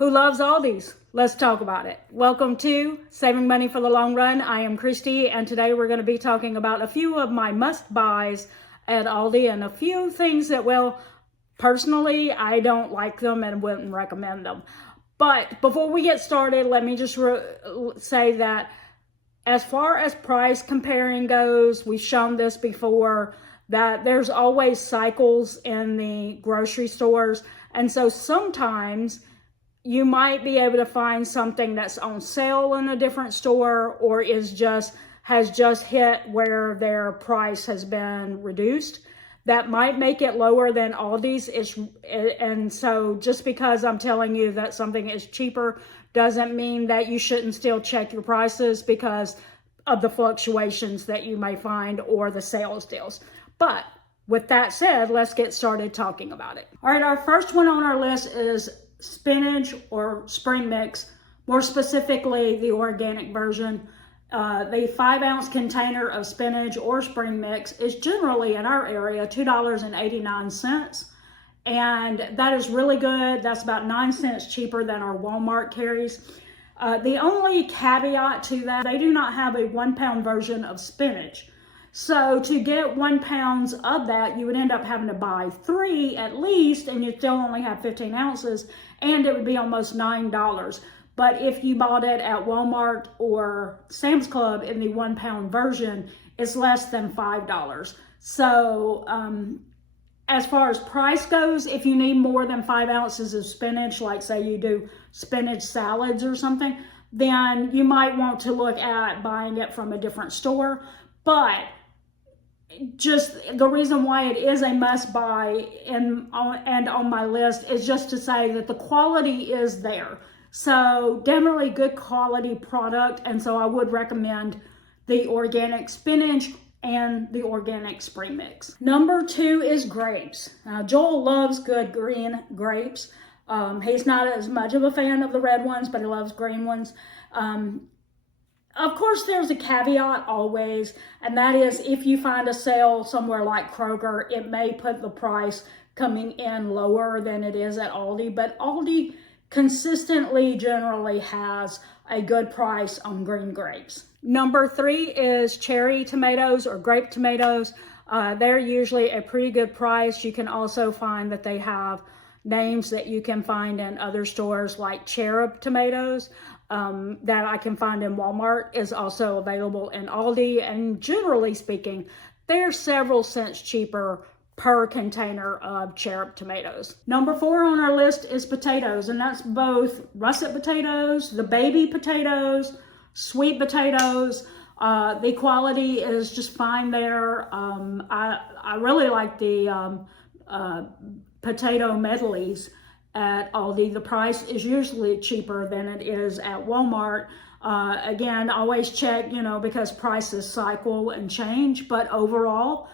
Who loves Aldi's? Let's talk about it. Welcome to Saving Money for the Long Run. I am Christy, and today we're going to be talking about a few of my must-buys at Aldi and a few things that, well, personally, I don't like them and wouldn't recommend them. But before we get started, let me just say that as far as price comparing goes, we've shown this before, that there's always cycles in the grocery stores. And so sometimes you might be able to find something that's on sale in a different store or has just hit where their price has been reduced. That might make it lower than Aldi's. And so just because I'm telling you that something is cheaper doesn't mean that you shouldn't still check your prices because of the fluctuations that you may find or the sales deals. But with that said, let's get started talking about it. All right, our first one on our list is spinach or spring mix, more specifically the organic version. The 5-ounce container of spinach or spring mix is generally in our area $2.89, and that is really good. That's about 9 cents cheaper than our Walmart carries. The only caveat to that, they do not have a 1-pound version of spinach. So to get 1 pound of that, you would end up having to buy 3 at least, and you still only have 15 ounces, and it would be almost $9. But if you bought it at Walmart or Sam's Club in the 1-pound version, it's less than $5. So as far as price goes, if you need more than 5 ounces of spinach, like say you do spinach salads or something, then you might want to look at buying it from a different store. But just the reason why it is a must buy and on my list is just to say that the quality is there. So definitely good quality product, and so I would recommend the organic spinach and the organic spring mix. Number 2 is grapes. Now Joel loves good green grapes. He's not as much of a fan of the red ones, but he loves green ones. Of course, there's a caveat always, and that is if you find a sale somewhere like Kroger, it may put the price coming in lower than it is at Aldi, but Aldi consistently generally has a good price on green grapes. Number 3 is cherry tomatoes or grape tomatoes. They're usually a pretty good price. You can also find that they have names that you can find in other stores like cherub tomatoes. That I can find in Walmart is also available in Aldi, and generally speaking, they're several cents cheaper per container of cherub tomatoes. Number 4 on our list is potatoes, and that's both russet potatoes, the baby potatoes, sweet potatoes. The quality is just fine there. I really like the potato medleys at Aldi. The price is usually cheaper than it is at Walmart. Again, always check, because prices cycle and change, but overall,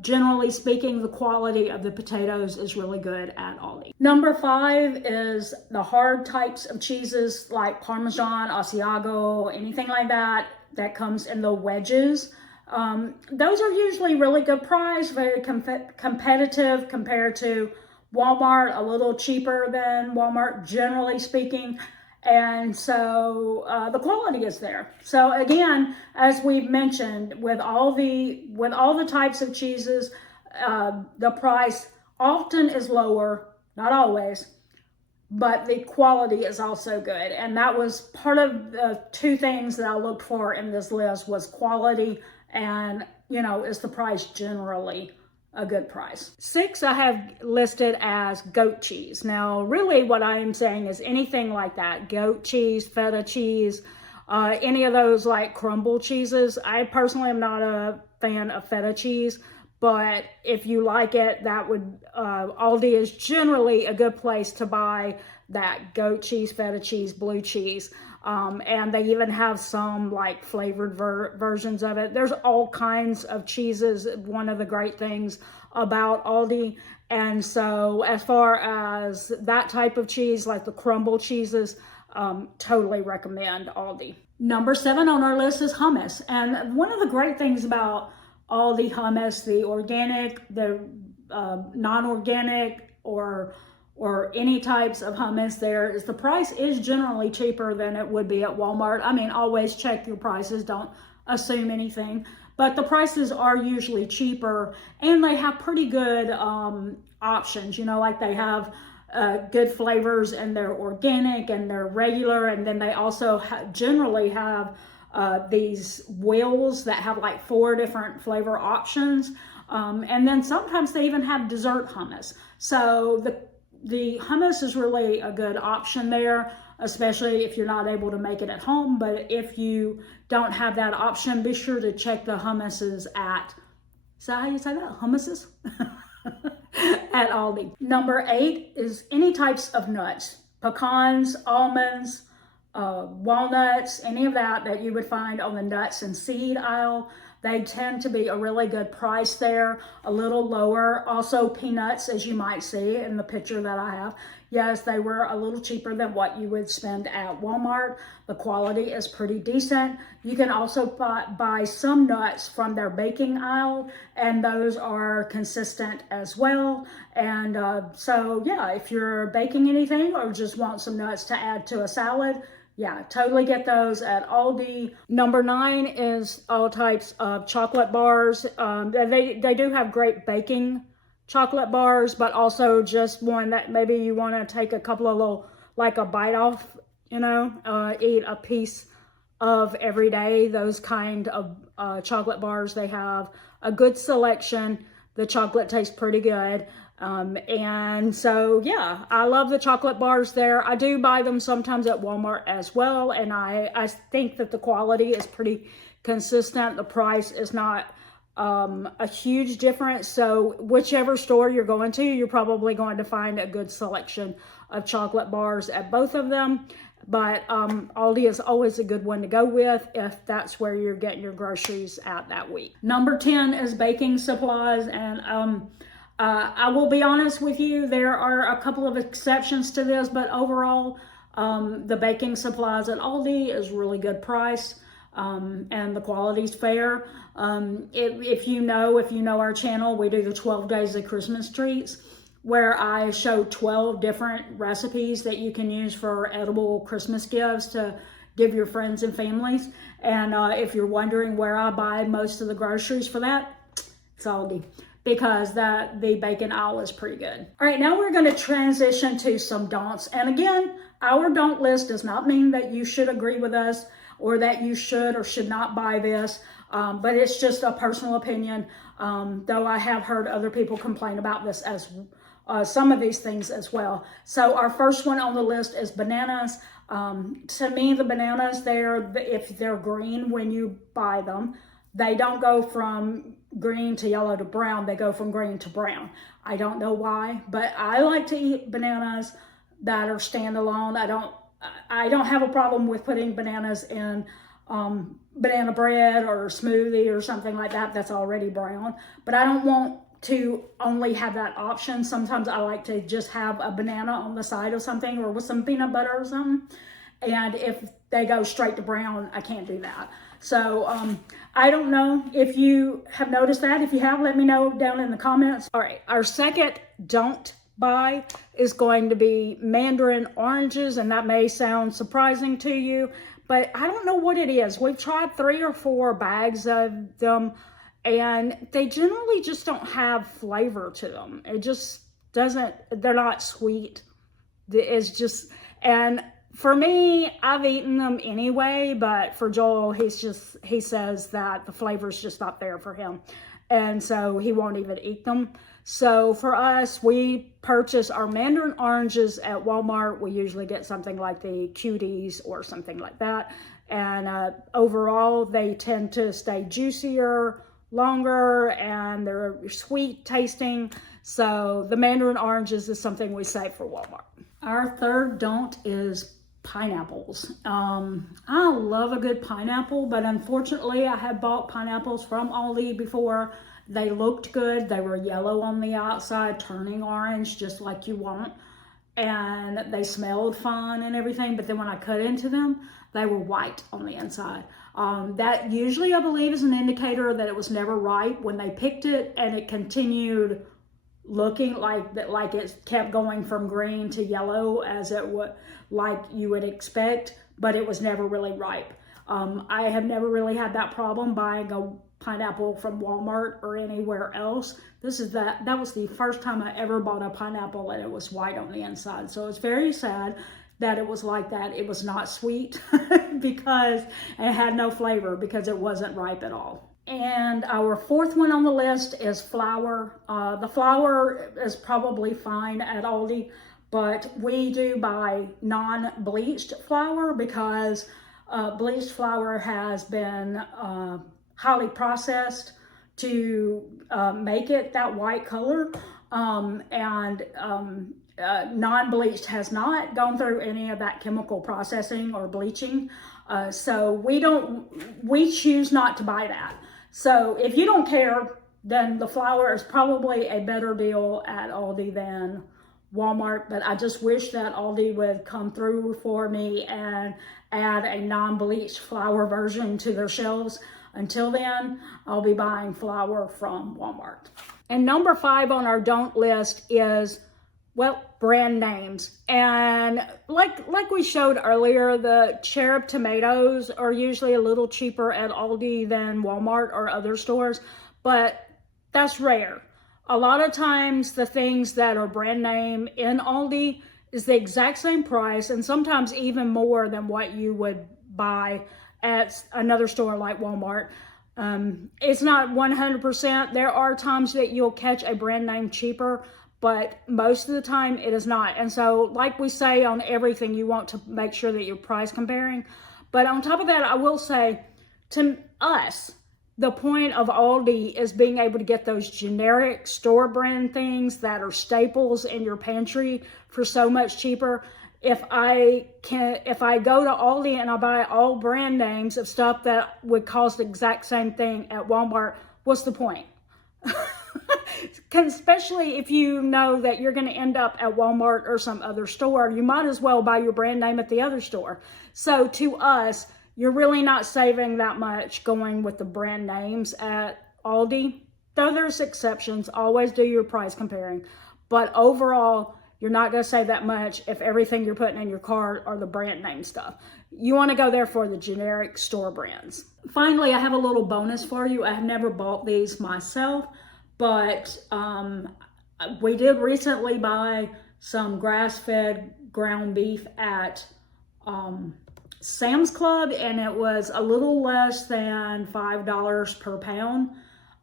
generally speaking, the quality of the potatoes is really good at Aldi. Number 5 is the hard types of cheeses like Parmesan, Asiago, anything like that comes in the wedges. Those are usually really good price, very competitive compared to Walmart, a little cheaper than Walmart, generally speaking. And so the quality is there. So again, as we've mentioned, with all the types of cheeses, the price often is lower, not always, but the quality is also good. And that was part of the 2 things that I looked for in this list was quality and, is the price generally a good price. 6 I have listed as goat cheese. Now, really what I am saying is anything like that, goat cheese, feta cheese, any of those like crumble cheeses. I personally am not a fan of feta cheese, but if you like it, that would, Aldi is generally a good place to buy that goat cheese, feta cheese, blue cheese. And they even have some like flavored versions of it. There's all kinds of cheeses. One of the great things about Aldi. And so as far as that type of cheese, like the crumble cheeses, totally recommend Aldi. Number 7 on our list is hummus. And one of the great things about Aldi hummus, the organic, the non-organic, or or any types of hummus, the price is generally cheaper than it would be at Walmart. I mean, always check your prices, don't assume anything, but the prices are usually cheaper, and they have pretty good options, you know, like they have good flavors, and they're organic and they're regular, and then they also generally have these wheels that have like 4 different flavor options, and then sometimes they even have dessert hummus. So the hummus is really a good option there, especially if you're not able to make it at home. But if you don't have that option, be sure to check the hummuses at, is that how you say that? Hummuses? At Aldi. Number 8 is any types of nuts, pecans, almonds, walnuts, any of that you would find on the nuts and seed aisle. They tend to be a really good price there, a little lower. Also peanuts, as you might see in the picture that I have. Yes, they were a little cheaper than what you would spend at Walmart. The quality is pretty decent. You can also buy some nuts from their baking aisle, and those are consistent as well. And so yeah, if you're baking anything or just want some nuts to add to a salad, yeah, totally get those at Aldi. Number 9 is all types of chocolate bars. They do have great baking chocolate bars, but also just one that maybe you want to take a couple of little, like a bite off, you know, eat a piece of every day. Those kind of chocolate bars, they have a good selection. The chocolate tastes pretty good. And so, yeah, I love the chocolate bars there. I do buy them sometimes at Walmart as well. And I think that the quality is pretty consistent. The price is not a huge difference. So whichever store you're going to, you're probably going to find a good selection of chocolate bars at both of them. But Aldi is always a good one to go with if that's where you're getting your groceries at that week. Number 10 is baking supplies. And I will be honest with you, there are a couple of exceptions to this, but overall, the baking supplies at Aldi is really good price, and the quality's fair. If you know our channel, we do the 12 Days of Christmas Treats, where I show 12 different recipes that you can use for edible Christmas gifts to give your friends and families. And if you're wondering where I buy most of the groceries for that, it's Aldi, because the bacon aisle is pretty good. All right, now we're going to transition to some don'ts. And again, our don't list does not mean that you should agree with us or that you should or should not buy this, but it's just a personal opinion, though I have heard other people complain about this as some of these things as well. So our first one on the list is bananas. To me, the bananas there, if they're green when you buy them, they don't go from green to yellow to brown. They go from green to brown. I don't know why, but I like to eat bananas that are standalone. I don't have a problem with putting bananas in banana bread or smoothie or something like that that's already brown, but I don't want to only have that option. Sometimes I like to just have a banana on the side of something or with some peanut butter or something. And if they go straight to brown, I can't do that. So I don't know if you have noticed that. If you have, let me know down in the comments. All right, our second don't buy is going to be mandarin oranges, and that may sound surprising to you, but I don't know what it is. We've tried 3 or 4 bags of them, and they generally just don't have flavor to them. It just doesn't, they're not sweet. It's just, and for me, I've eaten them anyway, but for Joel, he says that the flavor's just not there for him. And so he won't even eat them. So for us, we purchase our mandarin oranges at Walmart. We usually get something like the Cuties or something like that. And overall, they tend to stay juicier, longer, and they're sweet tasting. So the mandarin oranges is something we save for Walmart. Our third don't is pineapples. I love a good pineapple, but unfortunately I have bought pineapples from Aldi before. They looked good. They were yellow on the outside, turning orange just like you want, and they smelled fine and everything, but then when I cut into them, they were white on the inside. That usually, I believe, is an indicator that it was never ripe when they picked it, and it continued looking like that, like it kept going from green to yellow as it would, like you would expect, but it was never really ripe. I have never really had that problem buying a pineapple from Walmart or anywhere else. That was the first time I ever bought a pineapple and it was white on the inside. So it's very sad that it was like that. It was not sweet because it had no flavor because it wasn't ripe at all. And our fourth one on the list is flour. The flour is probably fine at Aldi, but we do buy non-bleached flour because bleached flour has been highly processed to make it that white color, non-bleached has not gone through any of that chemical processing or bleaching. So we choose not to buy that. So if you don't care, then the flour is probably a better deal at Aldi than Walmart, but I just wish that Aldi would come through for me and add a non-bleached flour version to their shelves. Until then, I'll be buying flour from Walmart. And number 5 on our don't list is, well, brand names. And like we showed earlier, the cherub tomatoes are usually a little cheaper at Aldi than Walmart or other stores, but that's rare. A lot of times the things that are brand name in Aldi is the exact same price and sometimes even more than what you would buy at another store like Walmart. It's not 100%. There are times that you'll catch a brand name cheaper, but most of the time it is not. And so like we say on everything, you want to make sure that you're price comparing. But on top of that, I will say to us, the point of Aldi is being able to get those generic store brand things that are staples in your pantry for so much cheaper. If I go to Aldi and I buy all brand names of stuff that would cost the exact same thing at Walmart, what's the point? Especially if you know that you're going to end up at Walmart or some other store, you might as well buy your brand name at the other store. So to us, you're really not saving that much going with the brand names at Aldi. Though there's exceptions, always do your price comparing. But overall, you're not going to save that much if everything you're putting in your cart are the brand name stuff. You want to go there for the generic store brands. Finally, I have a little bonus for you. I have never bought these myself, but we did recently buy some grass-fed ground beef at Sam's Club, and it was a little less than $5 per pound.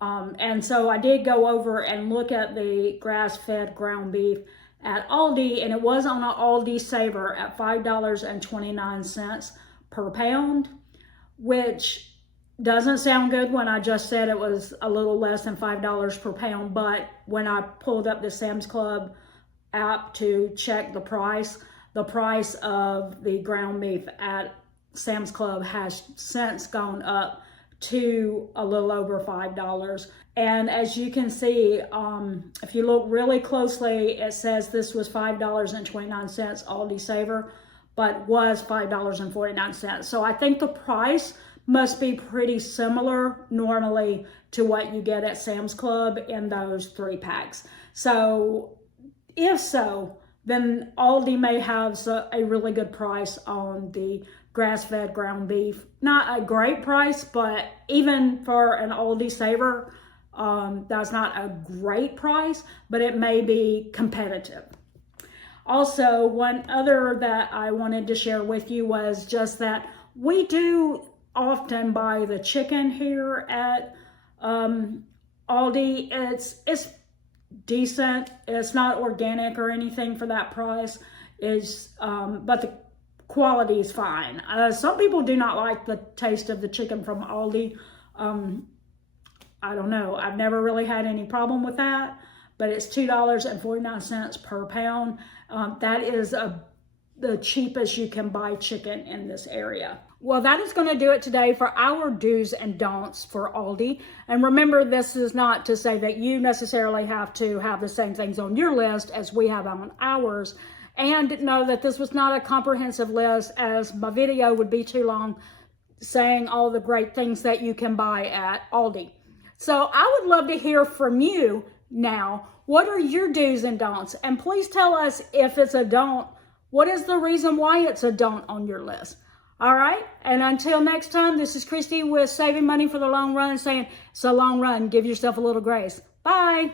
And so I did go over and look at the grass-fed ground beef at Aldi, and it was on an Aldi Saver at $5.29 per pound, which doesn't sound good when I just said it was a little less than $5 per pound, but when I pulled up the Sam's Club app to check the price of the ground beef at Sam's Club has since gone up to a little over $5. And as you can see, if you look really closely, it says this was $5.29 Aldi Saver, but was $5.49. So I think the price must be pretty similar normally to what you get at Sam's Club in those 3 packs. So if so, then Aldi may have a really good price on the grass-fed ground beef. Not a great price, but even for an Aldi Saver, that's not a great price, but it may be competitive. Also, one other that I wanted to share with you was just that we do often buy the chicken here at Aldi. It's decent. It's not organic or anything for that price. But the quality is fine. Some people do not like the taste of the chicken from Aldi. I don't know. I've never really had any problem with that, but it's $2.49 per pound. That is the cheapest you can buy chicken in this area. Well, that is going to do it today for our do's and don'ts for Aldi. And remember, this is not to say that you necessarily have to have the same things on your list as we have on ours. And know that this was not a comprehensive list, as my video would be too long saying all the great things that you can buy at Aldi. So I would love to hear from you. now. What are your do's and don'ts? And please tell us if it's a don't, what is the reason why it's a don't on your list? All right. And until next time, this is Christy with Saving Money for the Long Run, saying it's a long run. Give yourself a little grace. Bye.